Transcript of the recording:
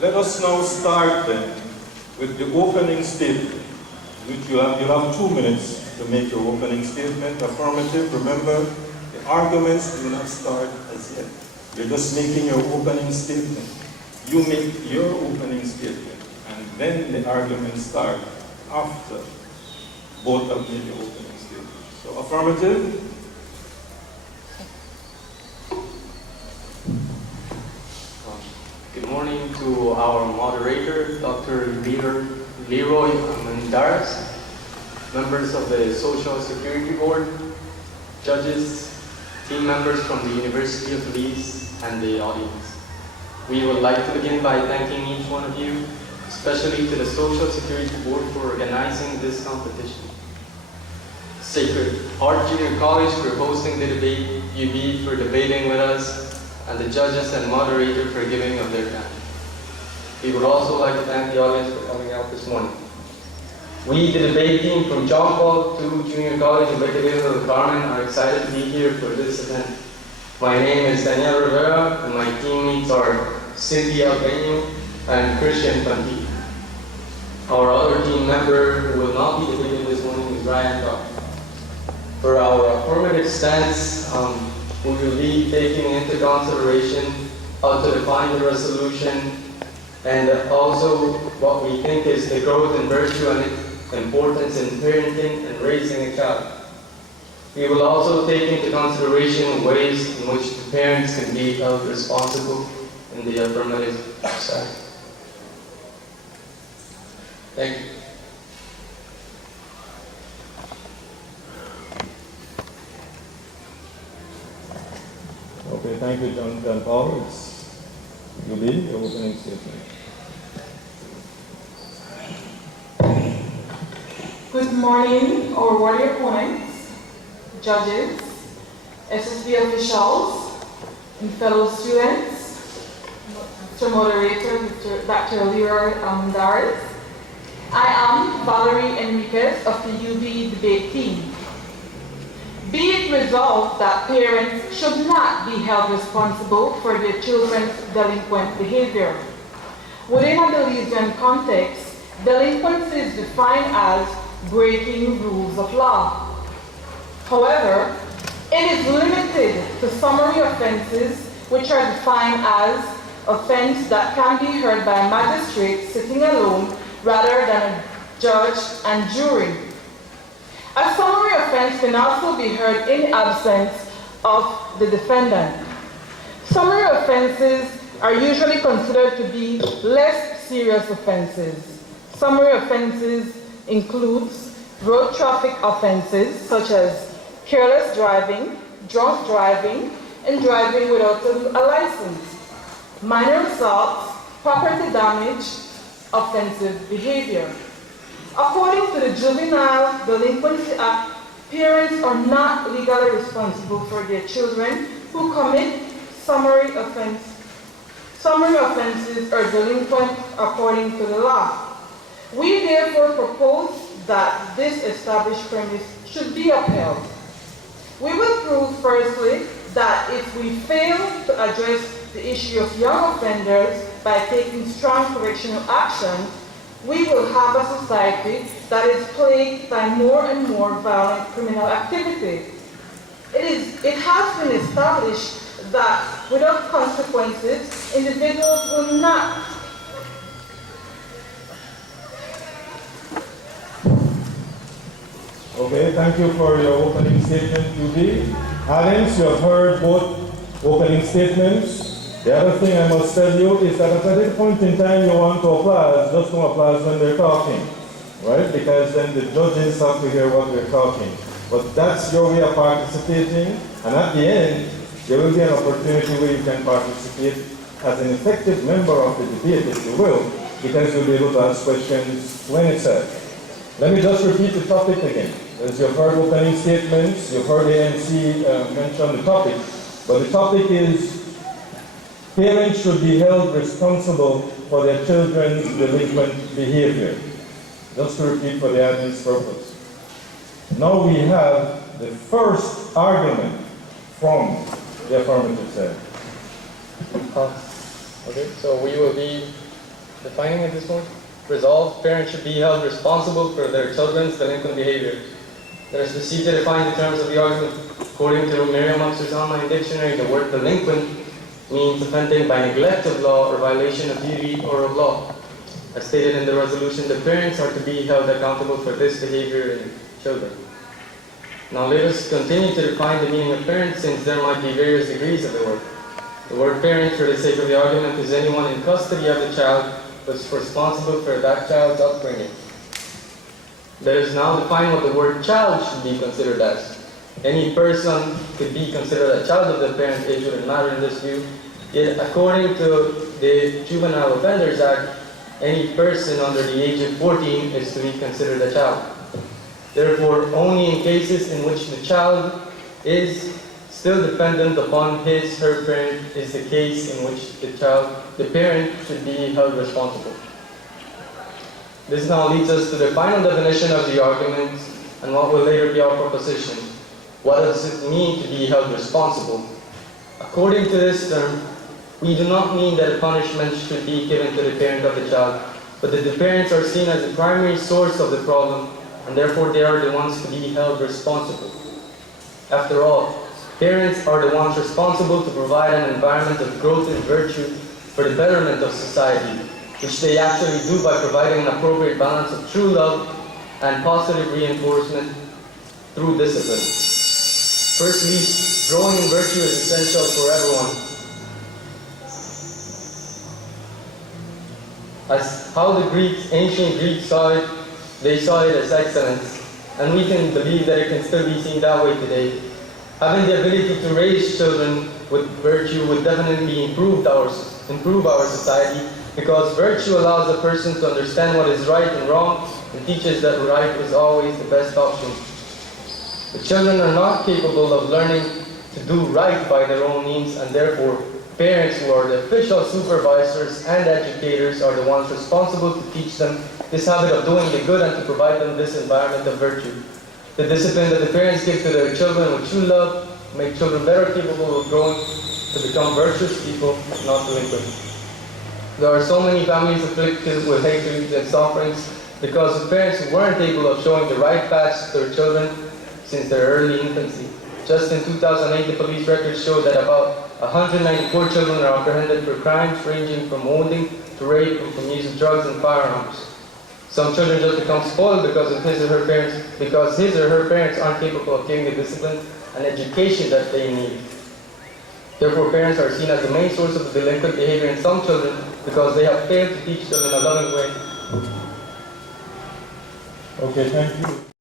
Let us now start then with the opening statement, which you have 2 minutes to make your opening statement. Affirmative, remember, the arguments do not start as yet. You're just making your opening statement. You make your opening statement, and then the arguments start after both have made your opening statement. So, affirmative. Good morning to our moderator, Dr. Leroy Amandaras, members of the Social Security Board, judges, team members from the University of Belize, and the audience. We would like to begin by thanking each one of you, especially to the Social Security Board for organizing this competition. Sacred Heart Junior College for hosting the debate, UB for debating with us, and the judges and moderator for giving of their time. We would also like to thank the audience for coming out this morning. We, the debate team from John Paul II Junior College in Belize del Carmen, are excited to be here for this event. My name is Daniel Rivera, and my teammates are Cynthia Benio and Christian Panti. Our other team member who will not be debating this morning is Ryan Dodd. For our affirmative stance, we will be taking into consideration how to define the resolution and also what we think is the growth in virtue and its importance in parenting and raising a child. We will also take into consideration ways in which the parents can be held responsible in the affirmative side. Thank you. Okay, thank you, John Paul. You'll be your opening statement. Good morning, our worthy opponents, judges, SSB officials, and fellow students, Mr. Moderator, Dr. Leroy Amandaras. I am Valerie Enriquez of the UB debate team. Be it resolved that parents should not be held responsible for their children's delinquent behavior. Within a Belizean context, delinquency is defined as breaking rules of law. However, it is limited to summary offenses, which are defined as offense that can be heard by a magistrate sitting alone rather than a judge and jury. A summary offense can also be heard in the absence of the defendant. Summary offenses are usually considered to be less serious offenses. Summary offenses includes road traffic offenses such as careless driving, drunk driving, and driving without a license, minor assaults, property damage, offensive behavior. According to the Juvenile Delinquency Act, parents are not legally responsible for their children who commit summary offenses are delinquent according to the law. We therefore propose that this established premise should be upheld. We will prove firstly that if we fail to address the issue of young offenders by taking strong correctional action, we will have a society that is plagued by more and more violent criminal activity. It has been established that without consequences, individuals will not Okay, thank you for your opening statement, UB. Audience, you have heard both opening statements. The other thing I must tell you is that at any point in time you want to applause, just don't applause when they're talking, right? Because then the judges have to hear what they're talking. But that's your way of participating, and at the end, there will be an opportunity where you can participate as an effective member of the debate, if you will, because you'll be able to ask questions when it's said. Let me just repeat the topic again. As you've heard opening statements, you've heard the MC mention the topic, but the topic is parents should be held responsible for their children's delinquent behavior. Just to repeat for the audience purpose. Now we have the first argument from the affirmative side. Okay, so we will be Defining at this point. Resolved, parents should be held responsible for their children's delinquent behavior. Let us proceed to define the terms of the argument. According to Merriam-Webster's online dictionary, the word delinquent means offending by neglect of law or violation of duty or of law. As stated in the resolution, the parents are to be held accountable for this behavior in children. Now let us continue to define the meaning of parent, since there might be various degrees of the word. The word parent, for the sake of the argument, is anyone in custody of the child who is responsible for that child's upbringing. Let us now define what the word child should be considered as. Any person could be considered a child of the parent. Age wouldn't matter in this view. Yet, according to the Juvenile Offenders Act, any person under the age of 14 is to be considered a child. Therefore, only in cases in which the child is still dependent upon his/her parent is the case in which the parent should be held responsible. This now leads us to the final definition of the argument and what will later be our proposition. What does it mean to be held responsible? According to this term, we do not mean that a punishment should be given to the parent of the child, but that the parents are seen as the primary source of the problem, and therefore they are the ones to be held responsible. After all, parents are the ones responsible to provide an environment of growth and virtue for the betterment of society, which they actually do by providing an appropriate balance of true love and positive reinforcement through discipline. Firstly, growing in virtue is essential for everyone. As how the ancient Greeks saw it, they saw it as excellence, and we can believe that it can still be seen that way today. Having the ability to raise children with virtue would definitely improve our society, because virtue allows a person to understand what is right and wrong and teaches that right is always the best option. The children are not capable of learning to do right by their own means, and therefore parents, who are the official supervisors and educators, are the ones responsible to teach them this habit of doing the good and to provide them this environment of virtue. The discipline that the parents give to their children with true love make children better capable of growing to become virtuous people, not delinquent. There are so many families afflicted with hatred and sufferings because of parents who weren't able of showing the right paths to their children since their early infancy. Just in 2008, the police records show that about 194 children are apprehended for crimes ranging from wounding to rape and from use of drugs and firearms. Some children just become spoiled because his or her parents aren't capable of giving the discipline and education that they need. Therefore, parents are seen as the main source of the delinquent behavior in some children because they have failed to teach them in a loving way. Okay, thank you.